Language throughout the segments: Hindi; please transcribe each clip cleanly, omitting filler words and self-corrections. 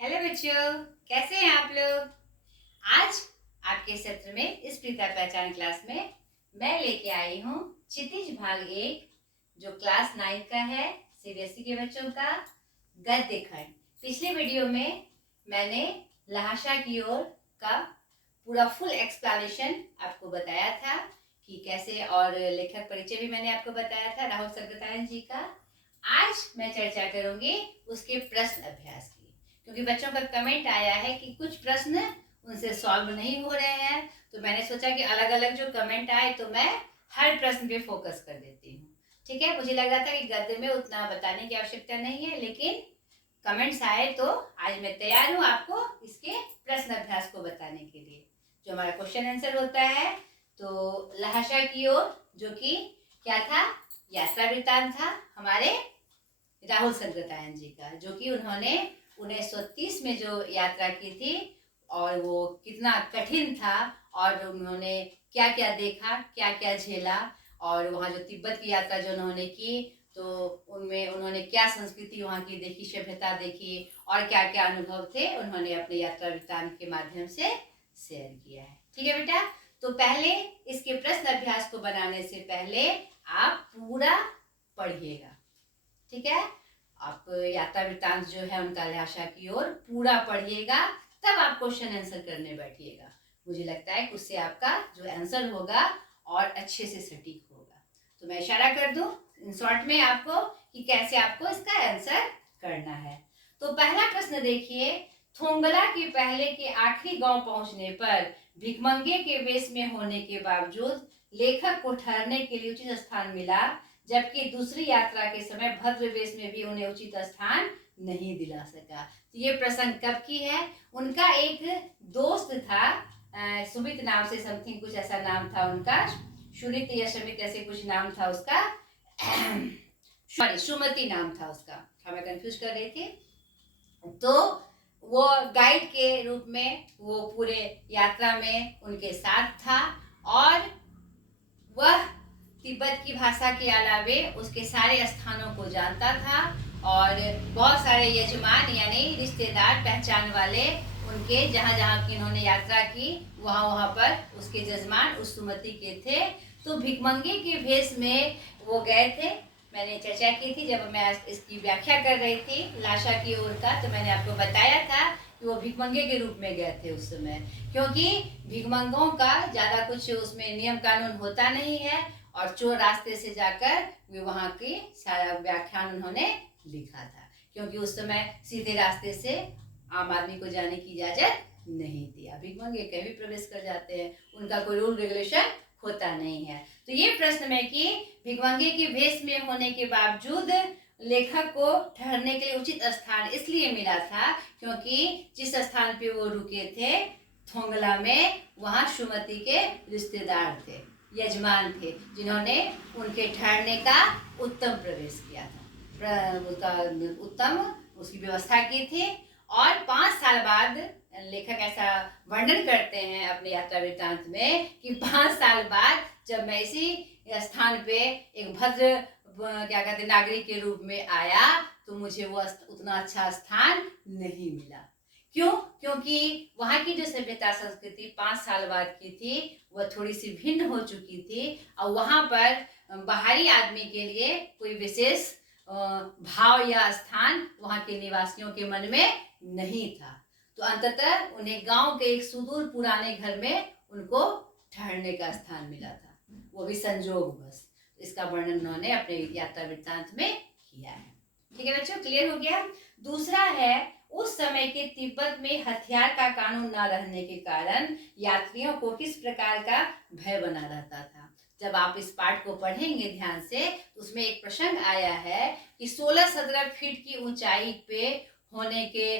हेलो बच्चों, कैसे हैं आप लोग। आज आपके सत्र में स्पृता पहचान क्लास में मैं लेके आई हूँ क्षितिज भाग 1 जो क्लास 9 का है, सीबीएसई के बच्चों का गद्य खंड। पिछले वीडियो में मैंने लहाशा की ओर का पूरा फुल एक्सप्लेनेशन आपको बताया था कि कैसे, और लेखक परिचय भी मैंने आपको बताया था राहुल सरगतायन जी का। आज मैं चर्चा करूंगी उसके प्रश्न अभ्यास की, क्योंकि बच्चों का कमेंट आया है कि कुछ प्रश्न उनसे सॉल्व नहीं हो रहे हैं, तो मैंने सोचा कि अलग अलग जो कमेंट आए तो मैं हर प्रश्न पे फोकस कर देती हूँ। ठीक है, मुझे लग रहा था कि गद्य में उतना बताने की आवश्यकता नहीं है, लेकिन कमेंट्स आए तो आज मैं तैयार हूँ आपको इसके प्रश्न अभ्यास को बताने के लिए। जो हमारा क्वेश्चन आंसर होता है, तो लहाशा की ओर, जो कि क्या था, यात्रा वृत्तांत था हमारे राहुल सरगतायन जी का, जो कि उन्होंने 1930 में जो यात्रा की थी और वो कितना कठिन था, और उन्होंने क्या क्या देखा, क्या क्या झेला, और वहाँ जो तिब्बत की यात्रा जो उन्होंने की, तो उनमें उन्होंने क्या संस्कृति वहाँ की देखी, सभ्यता देखी, और क्या क्या अनुभव थे उन्होंने अपने यात्रा वृत्तांत के माध्यम से शेयर किया है। ठीक है बेटा, तो पहले इसके प्रश्न अभ्यास को बनाने से पहले आप पूरा पढ़िएगा। ठीक है, आप यात्रा वृत्तांत जो है उनका लहाशा की ओर पूरा पढ़िएगा, तब आप क्वेश्चन आंसर करने बैठिएगा। मुझे लगता है कि उससे आपका जो आंसर होगा और अच्छे से सटीक होगा। तो मैं इशारा कर दूं इन शॉर्ट में आपको कि कैसे आपको इसका आंसर करना है। तो पहला प्रश्न देखिए, थोंगला के पहले के आखिरी गांव पहुंचने पर भिकमंगे के वेश में होने के बावजूद लेखक को ठहरने के लिए उचित स्थान मिला, जबकि दूसरी यात्रा के समय भद्र वेश में भी उन्हें उचित स्थान नहीं दिला सका। तो ये प्रसंग कब की है? उनका एक दोस्त था, सुमित नाम से, समथिंग कुछ ऐसा नाम था उनका, सुनित या समित ऐसे कुछ नाम था उसका, सॉरी सुमति नाम था उसका, हमें कंफ्यूज कर रही थी। तो वो गाइड के रूप में वो पूरे यात्रा में उनके साथ था, और वह तिब्बत की भाषा के अलावे उसके सारे स्थानों को जानता था, और बहुत सारे यजमान यानी रिश्तेदार पहचान वाले उनके जहाँ जहाँ की इन्होंने यात्रा की वहाँ वहाँ पर उसके जजमान उस सुमति के थे। तो भिकमंगे के भेष में वो गए थे। मैंने चर्चा की थी जब मैं इसकी व्याख्या कर रही थी लाशा की ओर का, तो मैंने आपको बताया था कि वो भिकमंगे के रूप में गए थे उस समय, क्योंकि भिकमंगों का ज़्यादा कुछ उसमें नियम कानून होता नहीं है, और चोर रास्ते से जाकर वे वहाँ की सारा व्याख्यान उन्होंने लिखा था, क्योंकि उस समय सीधे रास्ते से आम आदमी को जाने की इजाज़त नहीं थी। भिकमंगे कहीं भी प्रवेश कर जाते हैं, उनका कोई रूल रेगुलेशन होता नहीं है। तो ये प्रश्न में कि भिकमंगे के भेष में होने के बावजूद लेखक को ठहरने के लिए उचित स्थान इसलिए मिला था क्योंकि जिस स्थान पे वो रुके थे थोंगला में, वहाँ सुमति के रिश्तेदार थे, यजमान थे, जिन्होंने उनके ठहरने का उत्तम प्रवेश किया था, उसका उत्तम उसकी व्यवस्था की थी। और 5 साल बाद लेखक ऐसा वर्णन करते हैं अपने यात्रा वृत्तांत में कि 5 साल बाद जब मैं इसी स्थान पे एक भद्र क्या कहते नागरिक के रूप में आया, तो मुझे वो उतना अच्छा स्थान नहीं मिला। क्यों? क्योंकि वहाँ की जो सभ्यता संस्कृति 5 साल बाद की थी वह थोड़ी सी भिन्न हो चुकी थी, और वहाँ पर बाहरी आदमी के लिए कोई विशेष भाव या स्थान वहाँ के निवासियों के मन में नहीं था। तो अंततः उन्हें गांव के एक सुदूर पुराने घर में उनको ठहरने का स्थान मिला था, वो भी संजोग बस। इसका वर्णन उन्होंने अपने यात्रा वृत्तांत में किया है। ठीक है बच्चों, क्लियर हो गया। दूसरा है, उस समय के तिब्बत में हथियार का कानून न रहने के कारण यात्रियों को किस प्रकार का भय बना रहता था। जब आप इस पाठ को पढ़ेंगे ध्यान से, तो उसमें एक प्रसंग आया है कि 16-17 फीट की ऊंचाई पे होने के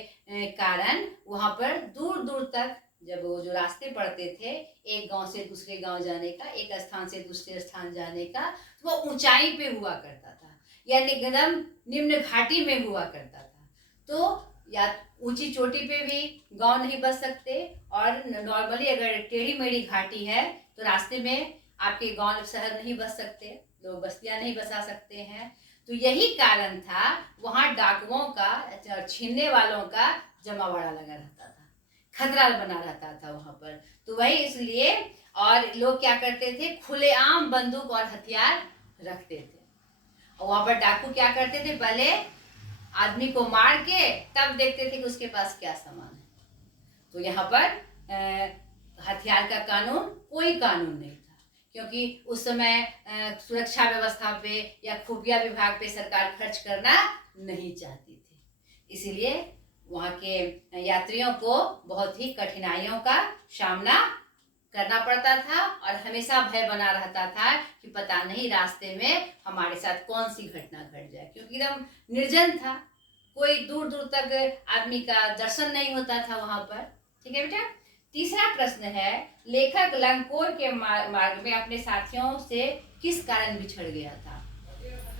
कारण वहां पर दूर दूर तक जब वो जो रास्ते पड़ते थे एक गांव से दूसरे गांव जाने का, एक स्थान से दूसरे स्थान जाने का, तो वो ऊंचाई पे हुआ करता था, यानी एकदम निम्न घाटी में हुआ करता था। तो या ऊंची चोटी पे भी गांव नहीं बस सकते, और नॉर्मली अगर टेढ़ी मेढ़ी घाटी है तो रास्ते में आपके गांव शहर नहीं बस सकते, लोग बस्तियां नहीं बसा सकते हैं। तो यही कारण था वहाँ डाकुओं का, छीनने वालों का जमावड़ा लगा रहता था, खतरा बना रहता था वहां पर। तो वही इसलिए, और लोग क्या करते थे, खुलेआम बंदूक और हथियार रखते थे। और वहां पर डाकू क्या करते थे, पहले आदमी को मार के तब देखते थे कि उसके पास क्या सामान है। तो यहाँ पर हथियार का कानून, कोई कानून नहीं था, क्योंकि उस समय सुरक्षा व्यवस्था पे या खुफिया विभाग पे सरकार खर्च करना नहीं चाहती थी। इसीलिए वहाँ के यात्रियों को बहुत ही कठिनाइयों का सामना करना पड़ता था, और हमेशा भय बना रहता था कि पता नहीं रास्ते में हमारे साथ कौन सी घटना घट जाए, क्योंकि एकदम निर्जन था, कोई दूर दूर तक आदमी का दर्शन नहीं होता था वहां पर। ठीक है बेटा। तीसरा प्रश्न है, लेखक लंकोर के मार्ग में अपने साथियों से किस कारण बिछड़ गया था।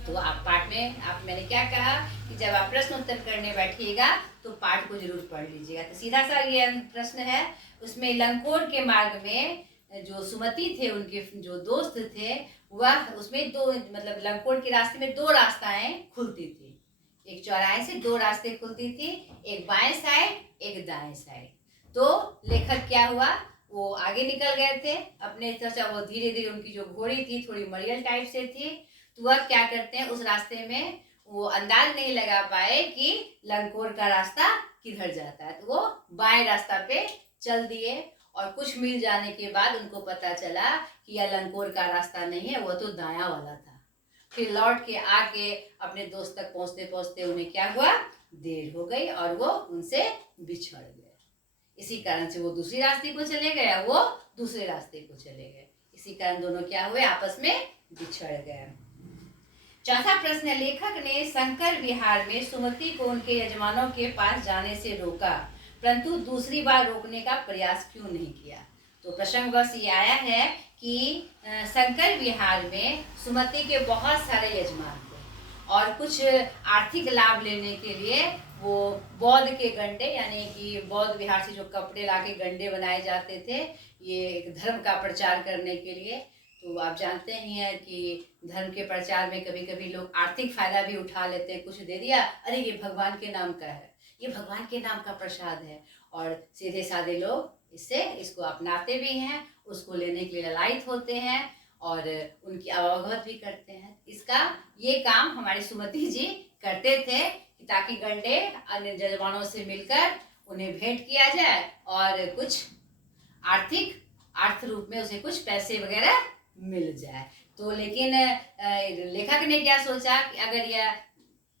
तो आप पाठ में मैंने क्या कहा कि जब आप प्रश्न उत्तर करने बैठिएगा तो पाठ को जरूर पढ़ लीजिएगा। तो सीधा सा ये प्रश्न है, उसमें लंकोर के मार्ग में जो सुमति थे, उनके जो दोस्त थे, वह उसमें दो, मतलब लंकोर के रास्ते में दो रास्ताएं खुलती थी। एक चौराहे से दो रास्ते खुलती थी, एक बाएं साइड एक दाएं साइड। तो लेखक क्या हुआ, वो आगे निकल गए थे अपने तरफ से, वो धीरे धीरे, उनकी जो घोड़ी थी थोड़ी मरियल टाइप से थी, तो वह क्या करते हैं, उस रास्ते में वो अंदाज नहीं लगा पाए कि लंकोर का रास्ता किधर जाता है, तो वो बाएं रास्ता पे चल दिए। और कुछ मील जाने के बाद उनको पता चला कि यह लंकोर का रास्ता नहीं है, वो तो दाया वाला था। फिर लौट के आके अपने दोस्त तक पहुंचते पहुंचते उन्हें क्या हुआ, देर हो गई और वो उनसे बिछड़ गए। इसी कारण से वो दूसरी रास्ते को चले गए, वो दूसरे रास्ते को चले गए। इसी कारण दोनों क्या हुए, आपस में बिछड़ गए। चौथा प्रश्न है, लेखक ने शंकर विहार में सुमति को उनके यजमानों के पास जाने से रोका, परंतु दूसरी बार रोकने का प्रयास क्यों नहीं किया। तो प्रसंगवश ये आया है कि शंकर विहार में सुमति के बहुत सारे यजमान थे, और कुछ आर्थिक लाभ लेने के लिए वो बौद्ध के गंडे, यानी कि बौद्ध विहार से जो कपड़े लाके गंडे बनाए जाते थे, ये एक धर्म का प्रचार करने के लिए। तो आप जानते ही हैं कि धर्म के प्रचार में कभी कभी लोग आर्थिक फायदा भी उठा लेते हैं। कुछ दे दिया, अरे ये भगवान के नाम का है, ये भगवान के नाम का प्रसाद है, और सीधे साधे लोग इसको अपनाते भी हैं, उसको लेने के लिए लालायित होते हैं और उनकी अवगत भी करते हैं। इसका ये काम हमारे सुमति जी करते थे, ताकि गंडे अन्य जजमानों से मिलकर उन्हें भेंट किया जाए और कुछ अर्थ रूप में उसे कुछ पैसे वगैरह मिल जाए। तो लेकिन लेखक ने क्या सोचा कि अगर यह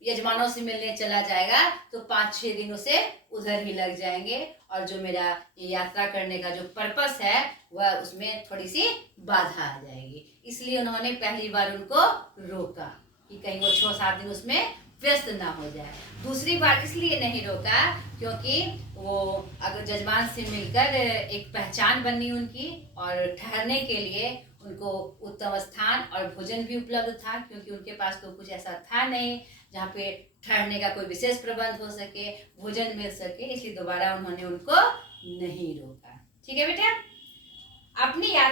यजमानों से मिलने चला जाएगा तो 5-6 दिन उसे उधर ही लग जाएंगे, और जो मेरा ये यात्रा करने का जो पर्पस है वह उसमें थोड़ी सी बाधा आ जाएगी। इसलिए उन्होंने पहली बार उनको रोका कि कहीं वो 6-7 दिन उसमें व्यस्त ना हो जाए। दूसरी बार इसलिए नहीं रोका क्योंकि वो अगर जजमान से मिलकर एक पहचान बननी उनकी, और ठहरने के लिए उनको उत्तम स्थान और भोजन भी उपलब्ध था, क्योंकि उनके पास तो कुछ ऐसा था नहीं जहाँ पे ठहरने का कोई विशेष प्रबंध हो सके, भोजन मिल सके, इसलिए दोबारा उन्होंने उनको नहीं रोका। ठीक है बेटा।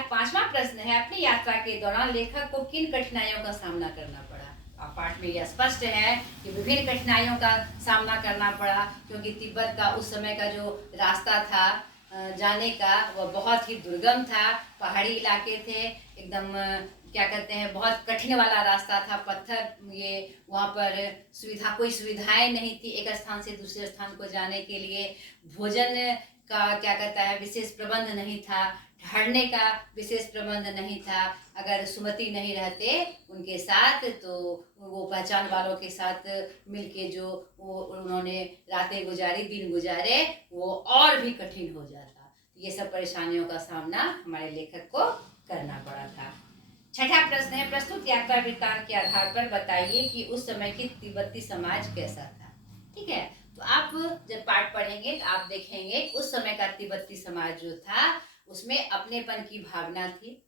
पांचवा प्रश्न है, अपनी यात्रा के दौरान लेखक को किन कठिनाइयों का सामना करना पड़ा। अब पाठ में यह स्पष्ट है कि विभिन्न कठिनाइयों का सामना करना पड़ा, क्योंकि तिब्बत का उस समय का जो रास्ता था जाने का वह बहुत ही दुर्गम था, पहाड़ी इलाके थे, एकदम क्या कहते हैं, बहुत कठिन वाला रास्ता था, पत्थर, ये वहाँ पर कोई सुविधाएं नहीं थी एक स्थान से दूसरे स्थान को जाने के लिए, भोजन का क्या कहता है विशेष प्रबंध नहीं था, ठहरने का विशेष प्रबंध नहीं था। अगर सुमति नहीं रहते उनके साथ तो वो पहचान वालों के साथ मिलके जो वो उन्होंने रातें गुजारी, दिन गुजारे, वो और भी कठिन हो जाता। ये सब परेशानियों का सामना हमारे लेखक को करना पड़ा था। छठा प्रश्न है, प्रस्तुत यात्रा वृत्तांत के आधार पर बताइए कि उस समय की तिब्बती समाज कैसा था। ठीक है, तो आप जब पाठ पढ़ेंगे तो आप देखेंगे उस समय का तिब्बती समाज जो था उसमें अपनेपन की भावना थी,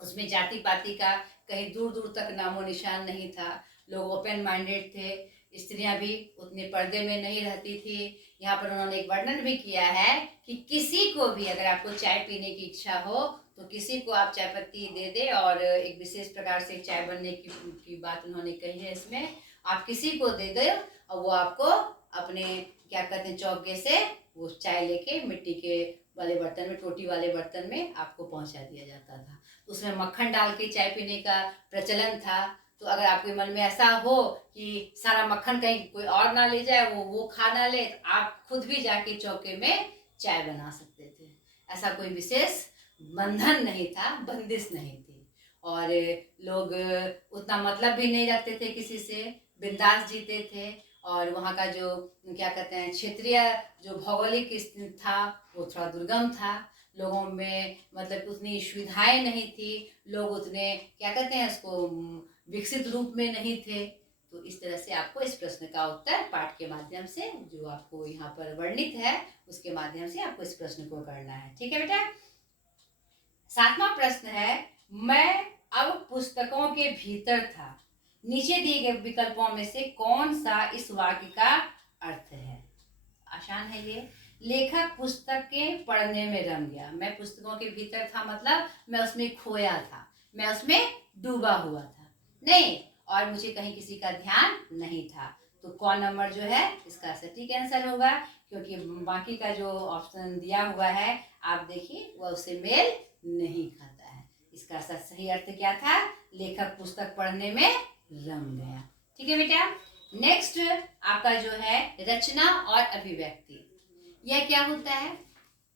उसमें जाति पाति का कहीं दूर दूर तक नामो निशान नहीं था, लोग ओपन माइंडेड थे, स्त्रियां भी उतने पर्दे में नहीं रहती थी। यहाँ पर उन्होंने एक वर्णन भी किया है कि किसी को भी अगर आपको चाय पीने की इच्छा हो तो किसी को आप चाय पत्ती दे दे, और एक विशेष प्रकार से चाय बनने की बात उन्होंने कही है इसमें, आप किसी को दे दो और वो आपको अपने क्या कहते हैं, चौके से वो चाय लेके मिट्टी के वाले बर्तन में, टोटी वाले बर्तन में आपको पहुंचा दिया जाता था। तो उसमें मक्खन डाल के चाय पीने का प्रचलन था। तो अगर आपके मन में ऐसा हो कि सारा मक्खन कहीं कोई और ना ले जाए, वो खा ना ले, तो आप खुद भी जाके चौके में चाय बना सकते थे। ऐसा कोई विशेष बंधन नहीं था, बंदिश नहीं थी। और लोग उतना मतलब भी नहीं रखते थे किसी से, बिंदास जीते थे। और वहाँ का जो क्या कहते हैं, क्षेत्रीय जो भौगोलिक स्थिति था वो थोड़ा दुर्गम था। लोगों में मतलब उतनी सुविधाएं नहीं थी, लोग उतने क्या कहते हैं उसको विकसित रूप में नहीं थे। तो इस तरह से आपको इस प्रश्न का उत्तर पाठ के माध्यम से, जो आपको यहाँ पर वर्णित है, उसके माध्यम से आपको इस प्रश्न को करना है। ठीक है बेटा। 7वां प्रश्न है, मैं अब पुस्तकों के भीतर था, नीचे दिए गए विकल्पों में से कौन सा इस वाक्य का अर्थ है। आसान है ये। लेखक पुस्तकें पढ़ने में रम गया। मैं पुस्तकों के भीतर था मतलब मैं उसमें खोया था, मैं उसमें डूबा हुआ था, नहीं, और मुझे कहीं किसी का ध्यान नहीं था। तो कौन नंबर जो है इसका सटीक आंसर होगा, क्योंकि बाकी का जो ऑप्शन दिया हुआ है आप देखिए वह उससे मेल नहीं खाता है। इसका सही अर्थ क्या था, लेखक पुस्तक पढ़ने में रम गया। ठीक है बेटा। नेक्स्ट आपका जो है रचना और अभिव्यक्ति। यह क्या होता है?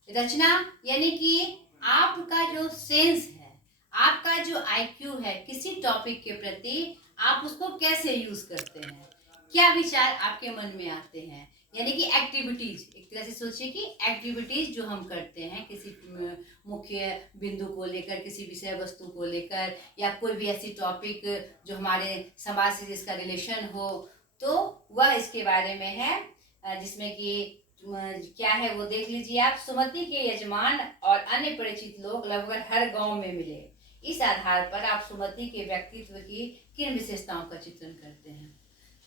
रचना यानी कि आपका जो सेंस है, आपका जो आईक्यू है, किसी टॉपिक के प्रति आप उसको कैसे यूज करते हैं, क्या विचार आपके मन में आते हैं, यानी कि एक्टिविटीज। एक तरह से सोचिए कि एक्टिविटीज जो हम करते हैं किसी मुख्य बिंदु को लेकर, किसी विषय वस्तु को लेकर, या कोई भी ऐसी टॉपिक जो हमारे समाज से जिसका रिलेशन हो, तो वह इसके बारे में है। जिसमें कि क्या है वो देख लीजिए आप। सुमति के यजमान और अन्य परिचित लोग लगभग हर गांव में मिले। इस आधार पर आप सुमति के व्यक्तित्व की किन विशेषताओं का चित्रण करते हैं।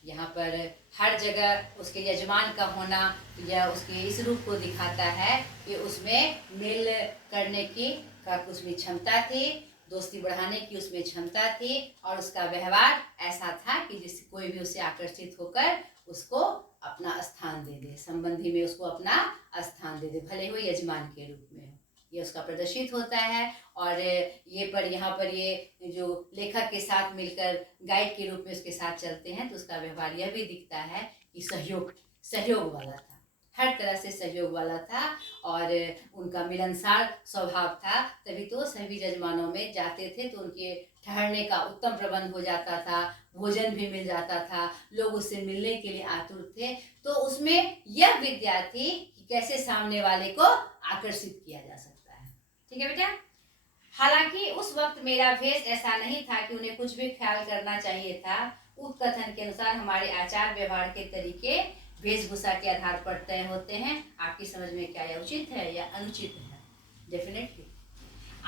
यहाँ पर हर जगह उसके यजमान का होना या उसके इस रूप को दिखाता है कि उसमें मेल करने की उसमें क्षमता थी, दोस्ती बढ़ाने की उसमें क्षमता थी, और उसका व्यवहार ऐसा था कि जिस कोई भी उससे आकर्षित होकर उसको अपना स्थान दे दे, संबंधी में उसको अपना स्थान दे दे, भले वो यजमान के रूप में हो। ये उसका प्रदर्शित होता है। और यहाँ पर ये जो लेखक के साथ मिलकर गाइड के रूप में उसके साथ चलते हैं, तो उसका व्यवहार यह भी दिखता है कि सहयोग वाला था, हर तरह से सहयोग वाला था, और उनका मिलनसार स्वभाव था। तभी तो सभी यजमानों में जाते थे तो उनके ठहरने का उत्तम प्रबंध हो जाता था, भोजन भी मिल जाता था, लोग उससे मिलने के लिए आतुर थे। तो उसमें यह विद्या थी कि कैसे सामने वाले को आकर्षित किया जा सकता है। ठीक है बेटा। हालांकि उस वक्त मेरा भेष ऐसा नहीं था कि उन्हें कुछ भी ख्याल करना चाहिए था। उक्त कथन के अनुसार हमारे आचार व्यवहार के तरीके वेशभूषा के आधार पर तय होते हैं। आपकी समझ में क्या यह उचित है या अनुचित है? डेफिनेटली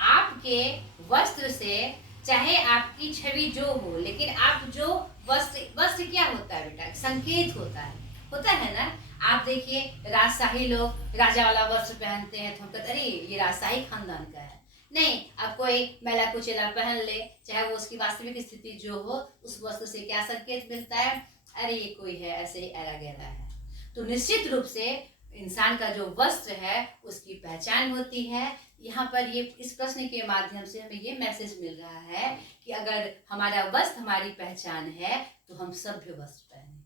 आपके वस्त्र से चाहे आपकी छवि जो हो, लेकिन आप जो वस्त्र क्या होता है बेटा, संकेत होता है ना। आप देखिए राजशाही लोग राजा वाला वस्त्र पहनते हैं तो हम कहते अरे ये राजशाही खानदान का है। नहीं, अब कोई मैला कुचेला पहन ले, चाहे वो उसकी वास्तविक स्थिति जो हो, उस वस्त्र से क्या संकेत मिलता है, अरे ये कोई है, ऐसे ही ऐरा गहरा है। तो निश्चित रूप से इंसान का जो वस्त्र है उसकी पहचान होती है। यहाँ पर ये इस प्रश्न के माध्यम से हमें ये मैसेज मिल रहा है कि अगर हमारा वस्त्र हमारी पहचान है तो हम सभ्य वस्त्र पहने,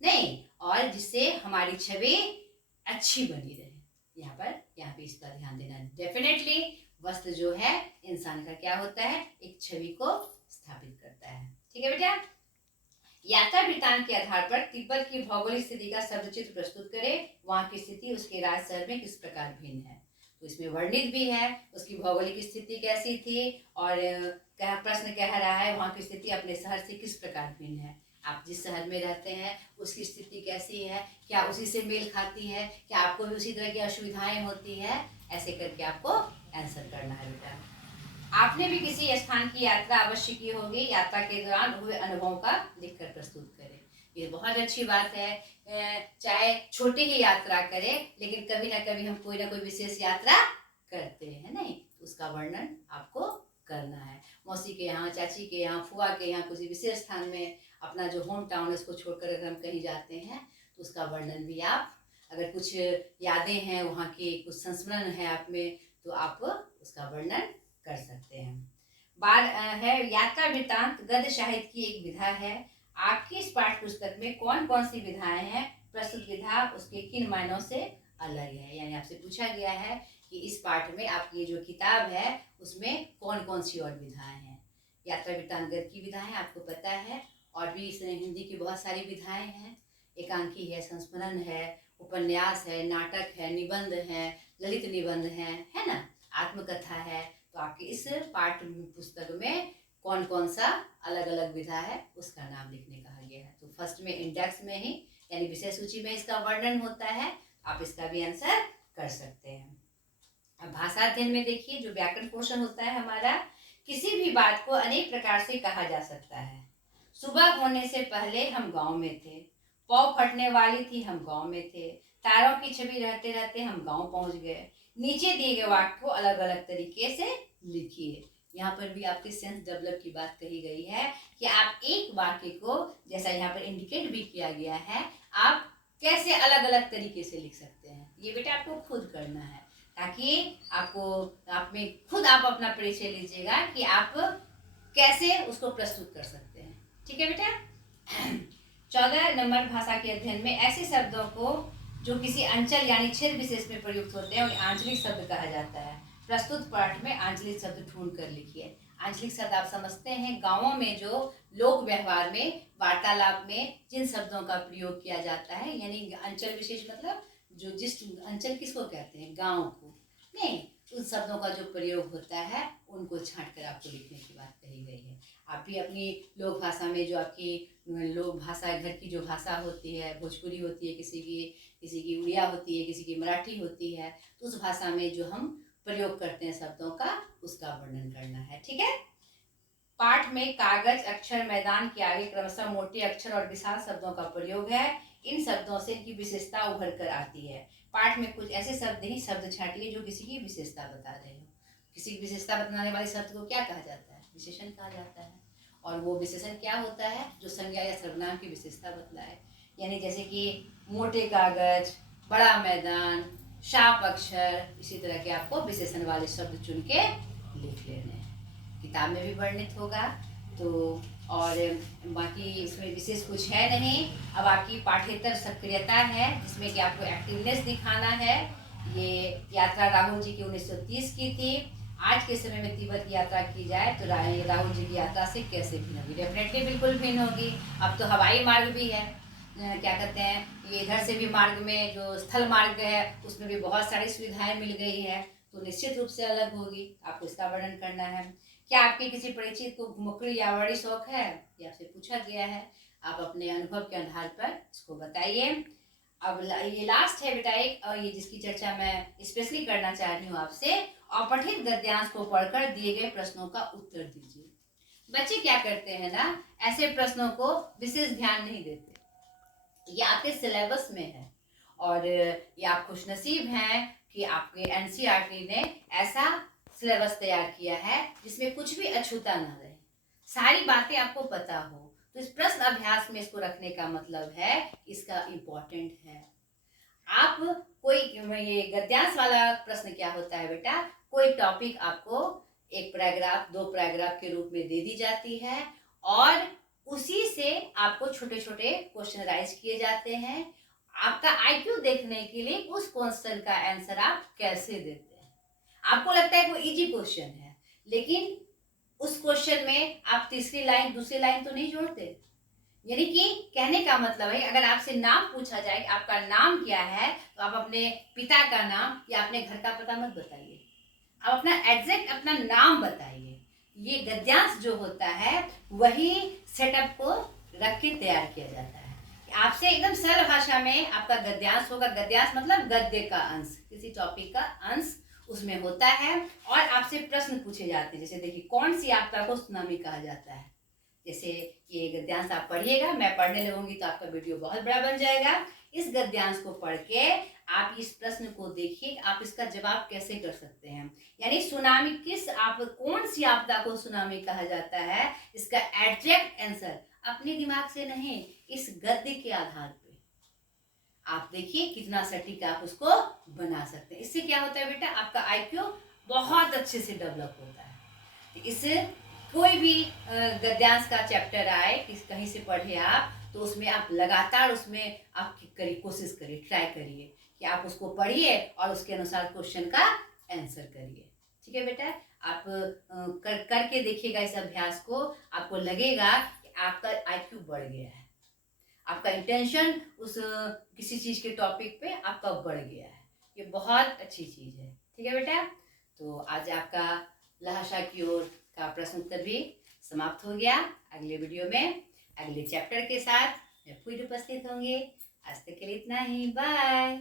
नहीं, और जिससे हमारी छवि अच्छी बनी रहे। यहाँ पे इस पर ध्यान देना। डेफिनेटली वस्त्र जो है इंसान का क्या होता है, एक छवि को स्थापित करता है। ठीक है बेटा। यात्रा वृत्तांत के आधार पर तिब्बत की भौगोलिक स्थिति का शब्दचित्र प्रस्तुत करें। वहां की स्थिति उसके राज शहर में किस प्रकार भिन्न है। तो इसमें वर्णित भी है उसकी भौगोलिक स्थिति कैसी थी, और प्रश्न कह रहा है वहां की स्थिति अपने शहर से किस प्रकार भिन्न है। आप जिस शहर में रहते हैं उसकी स्थिति कैसी है, क्या उसी से मेल खाती है, क्या आपको भी उसी तरह की असुविधाएं होती है, ऐसे करके आपको आंसर करना है बेटा। आपने भी किसी स्थान की यात्रा अवश्य की होगी। यात्रा के दौरान हुए अनुभवों का लिखकर प्रस्तुत करें। ये बहुत अच्छी बात है। चाहे छोटी ही यात्रा करें, लेकिन कभी ना कभी हम कोई ना कोई विशेष यात्रा करते हैं, नहीं, उसका वर्णन आपको करना है। मौसी के यहाँ, चाची के यहाँ, फुआ के यहाँ किसी विशेष स्थान में अपना जो होम टाउन है उसको छोड़कर अगर हम कहीं जाते हैं तो उसका वर्णन भी आप अगर कुछ यादें हैं वहाँ के, कुछ संस्मरण है आप में, तो आप उसका वर्णन कर सकते हैं। बाल है यात्रा वृत्तांत गद्य साहित्य की एक विधा है। आपकी इस पाठ्य पुस्तक में कौन कौन सी विधाएं हैं, प्रस्तुत विधा उसके किन मायनों से अलग है। यानी आपसे पूछा गया है कि इस पाठ में आपकी जो किताब है उसमें कौन कौन सी और विधाएं हैं। यात्रा वृत्तांत गद्य की विधाएं आपको पता है, और भी इसमें हिंदी की बहुत सारी विधाएं हैं। एकांकी है, संस्मरण है, उपन्यास है, नाटक है, निबंध है, ललित निबंध है ना, आत्मकथा है। तो आपकी इस पाठ्य पुस्तक में कौन कौन सा अलग अलग विधा है उसका नाम लिखने कहा गया है। तो फर्स्ट में इंडेक्स में ही यानी विषय सूची में इसका वर्णन होता है, आप इसका भी आंसर कर सकते हैं। अब भाषा अध्ययन में देखिए, जो व्याकरण क्वेश्चन होता है हमारा, किसी भी बात को अनेक प्रकार से कहा जा सकता है। सुबह होने से पहले हम गांव में थे, पौ फटने वाली थी हम गांव में थे, तारों की छवि रहते रहते हम गांव पहुंच गए। नीचे दिए गए वाक्य को अलग अलग तरीके से लिखिए। यहाँ पर भी आपके सेंस डेवलप की बात कही गई है कि आप एक वाक्य को, जैसा यहाँ पर इंडिकेट भी किया गया है, आप कैसे अलग अलग तरीके से लिख सकते हैं। ये बेटा आपको खुद करना है, ताकि आपको आप में खुद आप अपना परिचय लीजिएगा कि आप कैसे उसको प्रस्तुत कर सकते हैं। ठीक है बेटा। 14 नंबर भाषा के अध्ययन में ऐसे शब्दों को जो किसी अंचल यानी क्षेत्र विशेष में प्रयुक्त होते हैं उन्हें आंचलिक शब्द कहा जाता है। प्रस्तुत पाठ में आंचलिक शब्द ढूंढ कर लिखिए। आंचलिक शब्द आप समझते हैं, गांवों में जो लोक व्यवहार में, वार्तालाप में जिन शब्दों का प्रयोग किया जाता है, यानी अंचल विशेष मतलब जो जिस अंचल किसको कहते हैं, गांव को नहीं, उन शब्दों का जो प्रयोग होता है उनको छांट कर आपको लिखने की बात कही गई है। आप भी अपनी लोक भाषा में, जो आपकी लोक भाषा घर की जो भाषा होती है, भोजपुरी होती है, किसी की उड़िया होती है, किसी की मराठी होती है, तो उस भाषा में जो हम प्रयोग करते हैं शब्दों का, उसका वर्णन करना है। ठीक है। पाठ में कागज, अक्षर, मैदान के आगे क्रमशः मोटे अक्षर और विशाल शब्दों का प्रयोग है। इन शब्दों से इनकी विशेषता उभर कर आती है। पाठ में कुछ ऐसे शब्द ही शब्द छाटिए जो किसी की विशेषता बता रहे हो। किसी की विशेषता बताने वाले शब्द को क्या कहा जाता है, विशेषण कहा जाता है। और वो विशेषण क्या होता है, जो संज्ञा या सर्वनाम की विशेषता बतलाए। यानी जैसे कि मोटे कागज, बड़ा मैदान, शार्प अक्षर, इसी तरह के आपको विशेषण वाले शब्द चुन के लिख लेने हैं। किताब में भी वर्णित होगा। तो और बाकी इसमें विशेष कुछ है नहीं। अब आपकी पाठ्येतर सक्रियता है, जिसमें कि आपको एक्टिवनेस दिखाना है। ये यात्रा राहुल जी की 1930 की थी। आज के समय में तिब्बत की यात्रा की जाए तो राहुल जी की यात्रा से कैसे भिन्न होगी, डेफिनेटली बिल्कुल भिन्न होगी। अब तो हवाई मार्ग भी है, क्या कहते हैं, ये इधर से भी मार्ग में जो स्थल मार्ग है उसमें भी बहुत सारी सुविधाएं मिल गई है, तो निश्चित रूप से अलग होगी। आपको इसका वर्णन करना है। क्या आपके किसी परिचित को घुमक्कड़ी या आवड़ी शौक है, ये आपसे पूछा गया है। आप अपने अनुभव के आधार पर इसको बताइए। अब ये लास्ट है बेटा एक, और ये जिसकी चर्चा मैं स्पेशली करना चाह रही हूँ आपसे। अपठित गद्यांश को पढ़कर दिए गए प्रश्नों का उत्तर दीजिए। बच्चे क्या करते हैं ना, ऐसे प्रश्नों को विशेष ध्यान नहीं देते। ये आपके सिलेबस में है, और ये आप खुशनसीब हैं कि आपके एनसीईआरटी ने ऐसा सिलेबस तैयार किया है जिसमें कुछ भी अछूता ना रहे, सारी बातें आपको पता हो। तो इस प्रश्न अभ्यास में इसको रखने का मतलब है इसका इम्पोर्टेंट है। आप कोई, ये गद्यांश वाला प्रश्न क्या होता है बेटा, कोई टॉपिक आपको एक पैराग्राफ, 2 पैराग्राफ के रूप में दे दी जाती है, और उसी से आपको छोटे छोटे क्वेश्चन राइज किए जाते हैं। आपका आईक्यू देखने के लिए उस क्वेश्चन का आंसर आप कैसे देते हैं। आपको लगता है कोई इजी क्वेश्चन है, लेकिन उस क्वेश्चन में आप तीसरी लाइन, दूसरी लाइन तो नहीं जोड़ते। यानी कि कहने का मतलब है, अगर आपसे नाम पूछा जाए कि आपका नाम क्या है, तो आप अपने पिता का नाम या अपने घर का पता मत बताइए, आप अपना एग्जैक्ट अपना नाम बताइए। ये गद्यांश जो होता है वही सेटअप को रख के तैयार किया जाता है। आपसे एकदम सरल भाषा में आपका गद्यांश होगा। गद्यांश मतलब गद्य का अंश, किसी टॉपिक का अंश उसमें होता है, और आपसे प्रश्न पूछे जाते हैं। जैसे देखिए, कौन सी आपदा को सुनामी कहा जाता है। जैसे ये गद्यांश आप पढ़िएगा, मैं पढ़ने लगूंगी तो आपका वीडियो बहुत बड़ा बन जाएगा। इस गद्यांश को पढ़ के आप इस प्रश्न को देखिए, आप इसका जवाब कैसे कर सकते हैं। यानी सुनामी किस, आप कौन सी आपदा को सुनामी कहा जाता है, इसका एग्जैक्ट आंसर अपने दिमाग से नहीं, इस गद्य के आधार पे आप देखिए कितना सटीक आप उसको बना सकते हैं। इससे क्या होता है बेटा, आपका आईक्यू बहुत अच्छे से डेवलप होता है। तो इससे कोई भी गद्यांश का चैप्टर आए, कहीं से पढ़े आप, तो उसमें आप लगातार उसमें आप करिए, कोशिश करिए, ट्राई करिए कि आप उसको पढ़िए और उसके अनुसार क्वेश्चन का आंसर करिए। ठीक है बेटा, आप करके देखिएगा इस अभ्यास को, आपको लगेगा कि आपका आईक्यू बढ़ गया है, आपका इंटेंशन उस किसी चीज के टॉपिक पे आपका बढ़ गया है। ये बहुत अच्छी चीज है। ठीक है बेटा, तो आज आपका लहाशा की ओर का प्रश्न उत्तर भी समाप्त हो गया। अगले वीडियो में अगले चैप्टर के साथ मैं फिर उपस्थित होंगे। आज तक के लिए इतना ही, बाय।